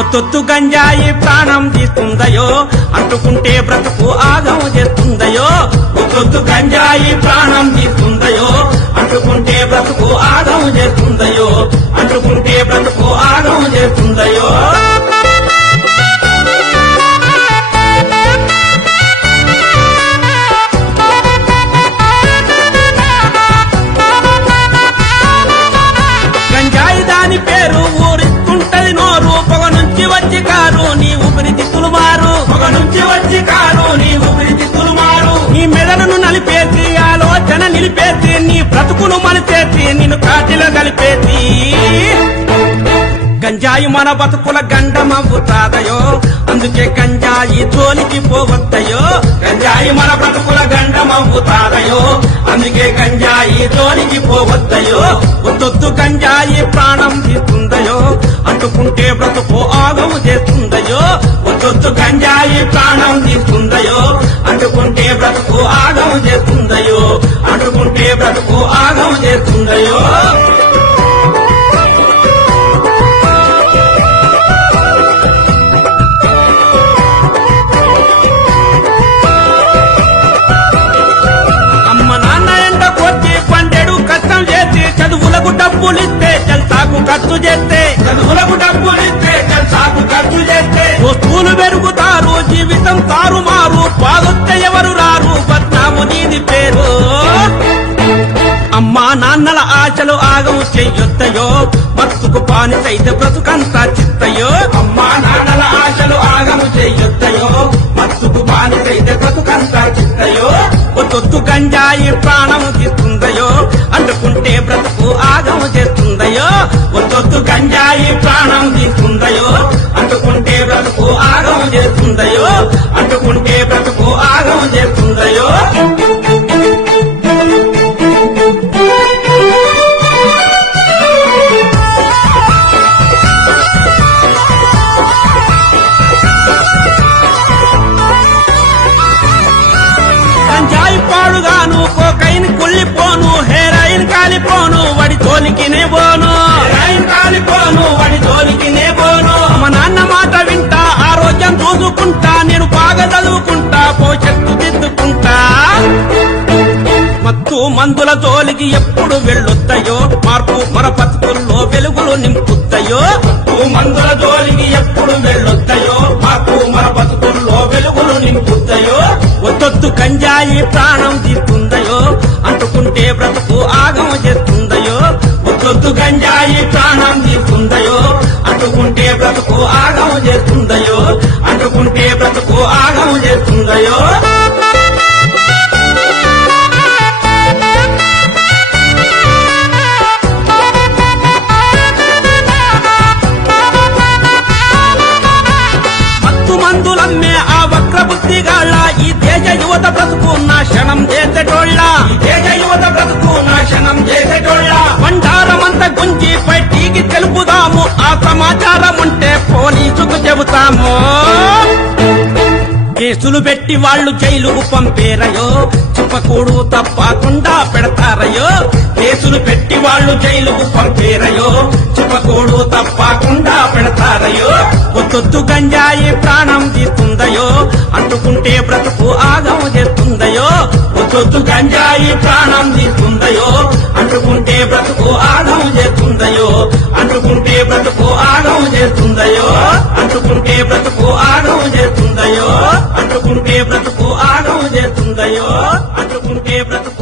ఒత్తొత్తు గంజాయి ప్రాణం తీస్తుందయో అంటుకుంటే బ్రతుకు ఆగం చేస్తుందయో ఒత్తొత్తు గంజాయి ప్రాణం తీస్తుందయో అంటుకుంటే బ్రతుకు ఆగం చేస్తుందయో అంటుకుంటే బ్రతుకు ఆగం చేస్తుందయో గంజాయి దాని పేరు ఊరిస్తుంటది నోరు పొగ నుంచి వచ్చి కారు నీ ఊపిరితిత్తులు మారు పొగ నుంచి వచ్చి కారు నీ ఊపిరితిత్తులు మారు నీ మెదడును నలిపేసి ఆలోచన నిలిపేసి నీ బ్రతుకును మలిచేసి నిన్ను కాటిలో కలిపేసి గంజాయి మన బతుకుల గండమవుతాదయో అందుకే గంజాయి జోలికి పోవద్దయో గంజాయి మన బ్రతుకుల గండమవుతాదయో అందుకే గంజాయి జోలికి పోవద్దయో ఒత్తొత్తు గంజాయి ప్రాణం తీస్తుందయో అంటుకుంటే బ్రతుకు ఆగం చేస్తుందయో ఒత్తొత్తు గంజాయి ప్రాణం తీస్తుందయో అంటుకుంటే బ్రతుకు ఆగం చేస్తుందయో అంటుకుంటే బ్రతుకు ఆగం చేస్తుందయో చదువులకు డబ్బులిస్తే జల్సాకు ఖర్చు చేస్తే చదువులకు డబ్బులిస్తే జల్సాకు ఖర్చు చేస్తే వస్తువులు పెరుగుతారు జీవితం తారుమారు బాగొస్తే ఎవరు రారు బద్నాము నీది పేరు అమ్మా నాన్నల ఆశలు ఆగం చెయ్యొద్దయో బతుకు పానిసైతే బ్రతుకంతా చిత్తయో అమ్మా నాన్నల ఆశలు ఆగము చెయ్యొద్దయో బతుకు పానిసైతే బ్రతుకంతా చిత్తయో ఒత్తొత్తు గంజాయి ప్రాణము తీస్తుందయో అంటుకుంటే బ్రతుకు ఆగం చేస్తుందయో ఒత్తొత్తు గంజాయి ప్రాణం తీస్తుందయో అంటుకుంటే బ్రతుకు ఆగం చేస్తుందయో అంటుకుంటే బ్రతుకు ఆగం చేస్తుందయో గంజాయి పాడుగాను కోకైన్ కుళ్ళిపోను హెరాయిన్ కాలిపోను వడి తోలికినే పోను హెరాయిన్ కాలిపోను వడి తోలికినే పోను మా నాన్న మాట వింటా ఆరోగ్యం చూసుకుంటా నేను బాగా చదువుకుంటా భవిష్యత్తు దిద్దుకుంటా మత్తు మందుల జోలికి ఎప్పుడు వెళ్ళొద్దయో మార్పు మన బతుకుల్లో వెలుగులు నింపుతాయో మత్తు మందుల జోలికి ఎప్పుడు వెళ్ళొద్దయో మార్పు మన బతుకుల్లో వెలుగులు నింపుతాయో ఒత్తొత్తు గంజాయి ప్రాణం తీస్తుందయో అంటుకుంటే బ్రతుకు ఆగం చేస్తుందయో ఒత్తొత్తు గంజాయి ప్రాణం తీస్తుందయో అంటుకుంటే బ్రతుకు ఆగం చేస్తుందయో అంటుకుంటే బ్రతుకు ఆగం చేస్తుందయో మందులమ్మే ఆ వక్ర బుద్ధిగాళ్ళ ఈ దేశ యువత బ్రతుకు నాశనం చేసేటోళ్ళ ఈ దేశ యువత బ్రతుకు నాశనం చేసేటోళ్ళ బండారమంత గుంజి బయటికి తెలుపుదాము ఆ సమాచారం ఉంటే పోలీసుకు చెబుతాము కేసులు పెట్టి వాళ్ళు జైలుకు పంపేరయో చెప్పకూడు తప్పకుండా పెడతారయో కేసులు పెట్టి వాళ్ళు జైలుకు పంపేరయో చెప్పకూడు తప్పకుండా పెడతారయో ఒత్తొత్తు గంజాయి ప్రాణం తీస్తుందయో అంటుకుంటే బ్రతుకు ఆగం చేస్తుందయో ఒత్తొత్తు గంజాయి ప్రాణం తీస్తుందయో అంటుకుంటే బ్రతుకు ఆగం చేస్తుందయో అంటుకుంటే బ్రతుకు ఆగం చేస్తుందయో అంటుకుంటే బ్రతుకు ఆగం చేస్తుందయో అంటుకుంటే బ్రతుకు ఆగం చేస్తుందయో అంటుకుంటే బ్రతుకు